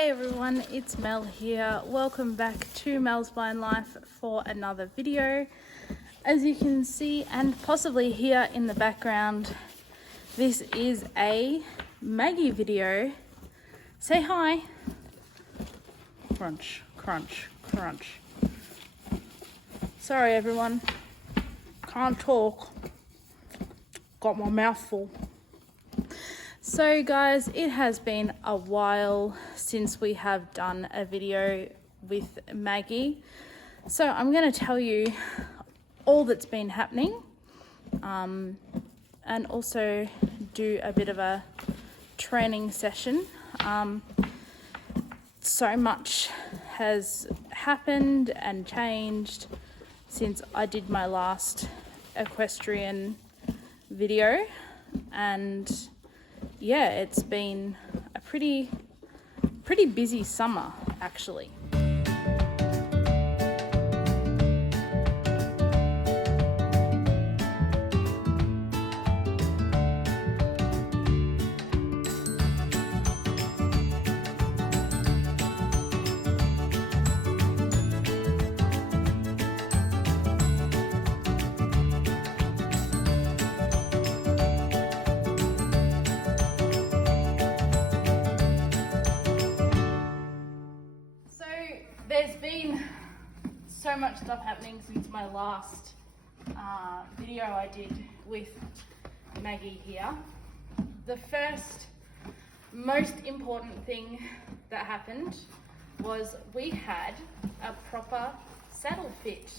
Hey everyone, it's Mel here. Welcome back to Mel's Vine Life for another video. As you can see and possibly hear in the background, this is a Maggie video. Say hi. Crunch, crunch, crunch. Sorry everyone, can't talk. Got my mouth full. So guys, it has been a while since we have done a video with Maggie. So I'm going to tell you all that's been happening and also do a bit of a training session. So much has happened and changed since I did my last equestrian video, and yeah, it's been a pretty busy summer actually. There's been so much stuff happening since my last video I did with Maggie here. The first most important thing that happened was we had a proper saddle fit.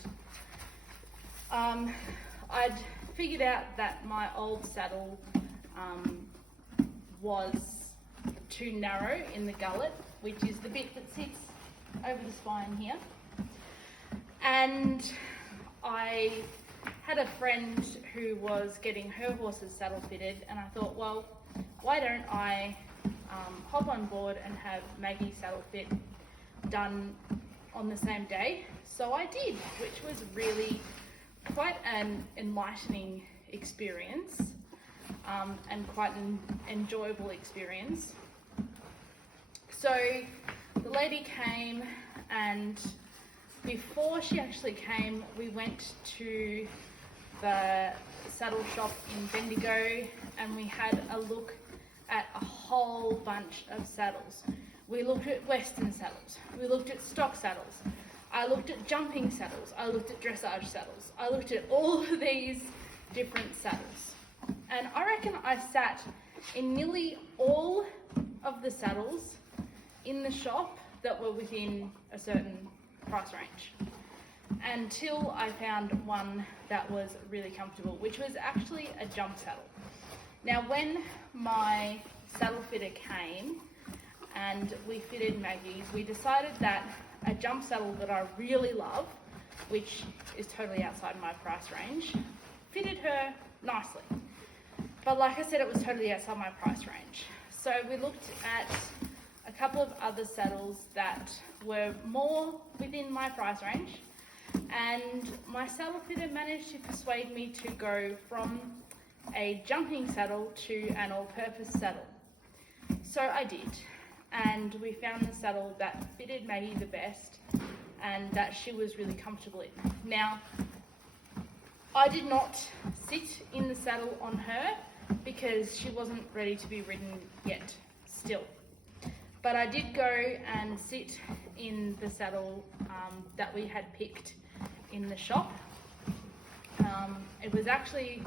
I'd figured out that my old saddle was too narrow in the gullet, which is the bit that sits over the spine here, and I had a friend who was getting her horse's saddle fitted, and I thought, well, why don't I hop on board and have Maggie's saddle fit done on the same day. So I did, which was really quite an enlightening experience and quite an enjoyable experience. So the lady came, and before she actually came, we went to the saddle shop in Bendigo and we had a look at a whole bunch of saddles. We looked at Western saddles, we looked at stock saddles, I looked at jumping saddles, I looked at dressage saddles, I looked at all of these different saddles. And I reckon I sat in nearly all of the saddles in the shop that were within a certain price range, until I found one that was really comfortable, which was actually a jump saddle. Now when my saddle fitter came and we fitted Maggie's, we decided that a jump saddle that I really love, which is totally outside my price range, fitted her nicely. But like I said, it was totally outside my price range. So we looked at a couple of other saddles that were more within my price range, and my saddle fitter managed to persuade me to go from a jumping saddle to an all-purpose saddle. So I did, and we found the saddle that fitted Maggie the best and that she was really comfortable in. Now, I did not sit in the saddle on her because she wasn't ready to be ridden yet still. But I did go and sit in the saddle that we had picked in the shop. It was actually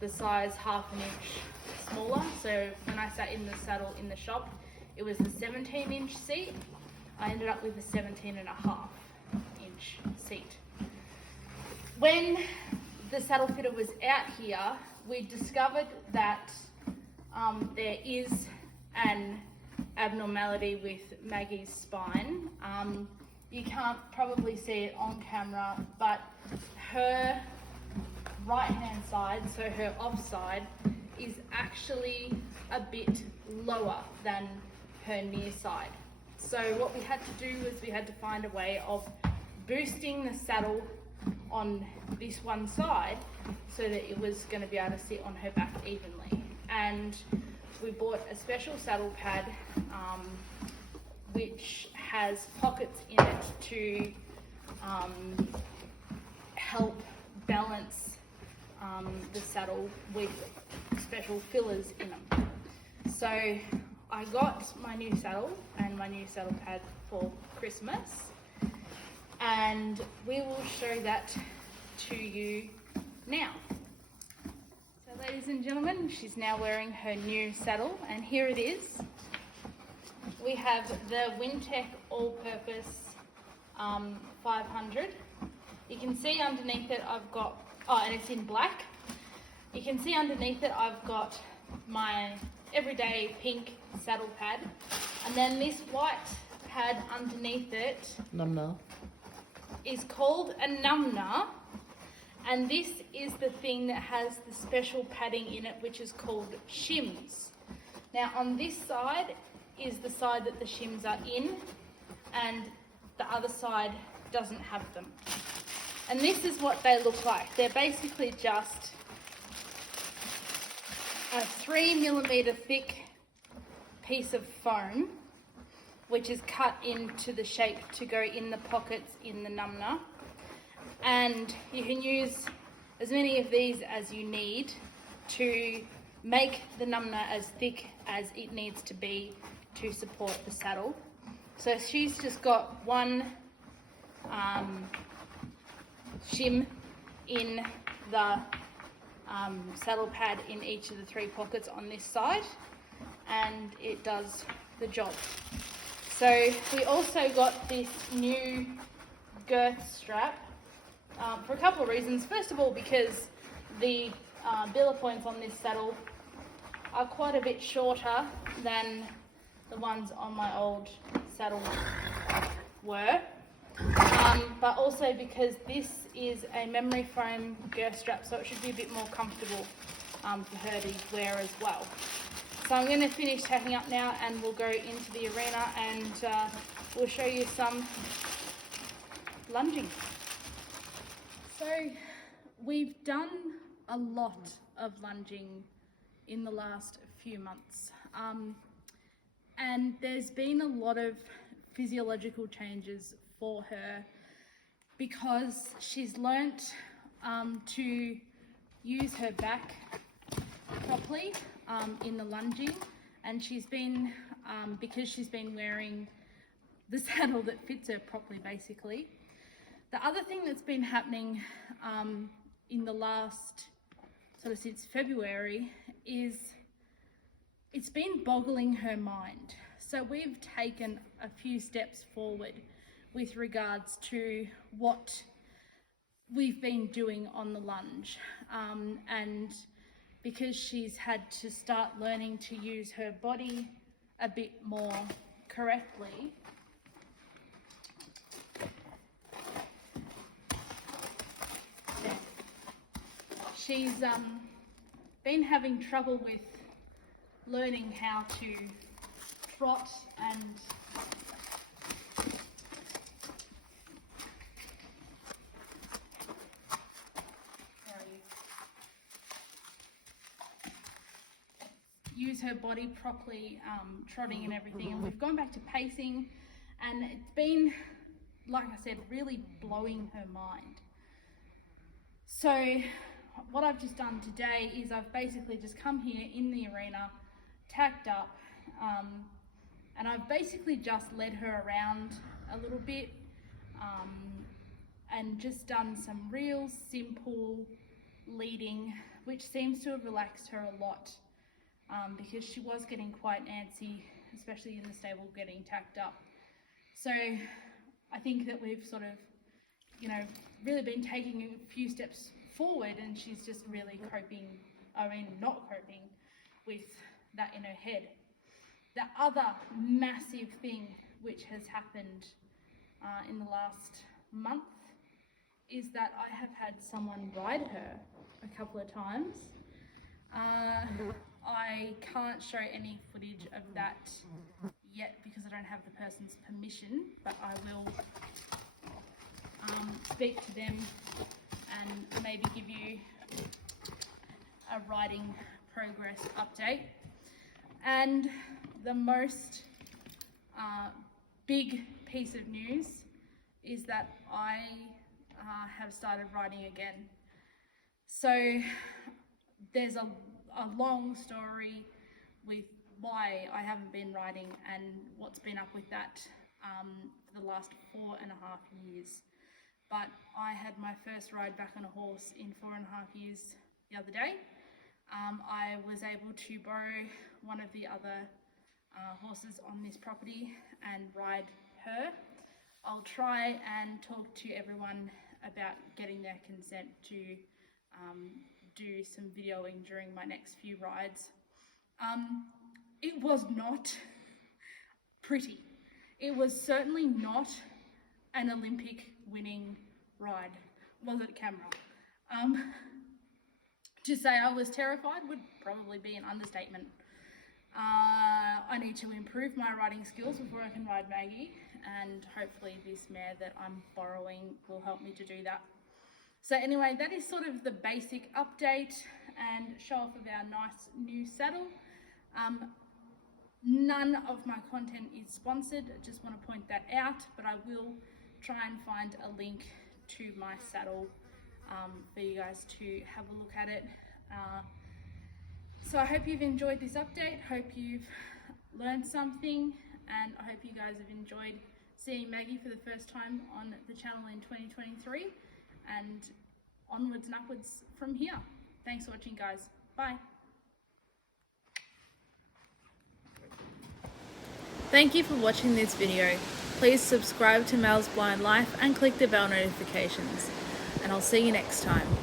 the size half an inch smaller. So when I sat in the saddle in the shop, it was the 17-inch seat. I ended up with a 17.5-inch seat. When the saddle fitter was out here, we discovered that there is an abnormality with Maggie's spine. You can't probably see it on camera, but her right hand side, so her offside, is actually a bit lower than her near side. So what we had to do was we had to find a way of boosting the saddle on this one side so that it was going to be able to sit on her back evenly. And we bought a special saddle pad which has pockets in it to help balance the saddle with special fillers in them. So I got my new saddle and my new saddle pad for Christmas, and we will show that to you now. So ladies and gentlemen, she's now wearing her new saddle, and here it is. We have the Wintec All-Purpose 500. You can see underneath it I've got, and it's in black. You can see underneath it I've got my everyday pink saddle pad, and then this white pad underneath it is called a numna, and this is the thing that has the special padding in it, which is called shims. Now on this side is the side that the shims are in, and the other side doesn't have them. And this is what they look like. They're basically just a 3mm thick piece of foam, which is cut into the shape to go in the pockets in the numna. And you can use as many of these as you need to make the numna as thick as it needs to be to support the saddle. So she's just got one shim in the saddle pad in each of the 3 pockets on this side, and it does the job. So we also got this new girth strap for a couple of reasons. First of all, because the biller points on this saddle are quite a bit shorter than the ones on my old saddle were, but also because this is a memory foam girth strap, so it should be a bit more comfortable for her to wear as well. So I'm going to finish tacking up now, and we'll go into the arena, and we'll show you some lunging. So we've done a lot of lunging in the last few months, and there's been a lot of physiological changes for her because she's learnt to use her back properly in the lunging, and she's been because she's been wearing the saddle that fits her properly basically. The other thing that's been happening in the last sort of since February is it's been boggling her mind. So we've taken a few steps forward with regards to what we've been doing on the lunge, and because she's had to start learning to use her body a bit more correctly, she's been having trouble with learning how to trot and use her body properly, trotting and everything. And we've gone back to pacing, and it's been, like I said, really blowing her mind. So what I've just done today is I've basically just come here in the arena, tacked up, and I've basically just led her around a little bit, and just done some real simple leading, which seems to have relaxed her a lot, because she was getting quite antsy, especially in the stable getting tacked up. So I think that we've sort of, you know, really been taking a few steps forward, and she's just really not coping with that in her head. The other massive thing which has happened in the last month is that I have had someone ride her a couple of times. I can't show any footage of that yet because I don't have the person's permission, but I will speak to them and maybe give you a riding progress update. And the most big piece of news is that I have started riding again. So there's a long story with why I haven't been riding and what's been up with that for the last 4.5 years. But I had my first ride back on a horse in 4.5 years the other day. I was able to borrow one of the other horses on this property and ride her. I'll try and talk to everyone about getting their consent to do some videoing during my next few rides. It was not pretty. It was certainly not an Olympic winning ride, was it, camera? To say I was terrified would probably be an understatement. I need to improve my riding skills before I can ride Maggie, and hopefully this mare that I'm borrowing will help me to do that. So anyway, that is sort of the basic update and show off of our nice new saddle. None of my content is sponsored, I just want to point that out, but I will try and find a link to my saddle for you guys to have a look at it. So I hope you've enjoyed this update, hope you've learned something, and I hope you guys have enjoyed seeing Maggie for the first time on the channel in 2023, and onwards and upwards from here. Thanks for watching, guys. Bye. Thank you for watching this video. Please subscribe to Mel's Blind Life and click the bell notifications. And I'll see you next time.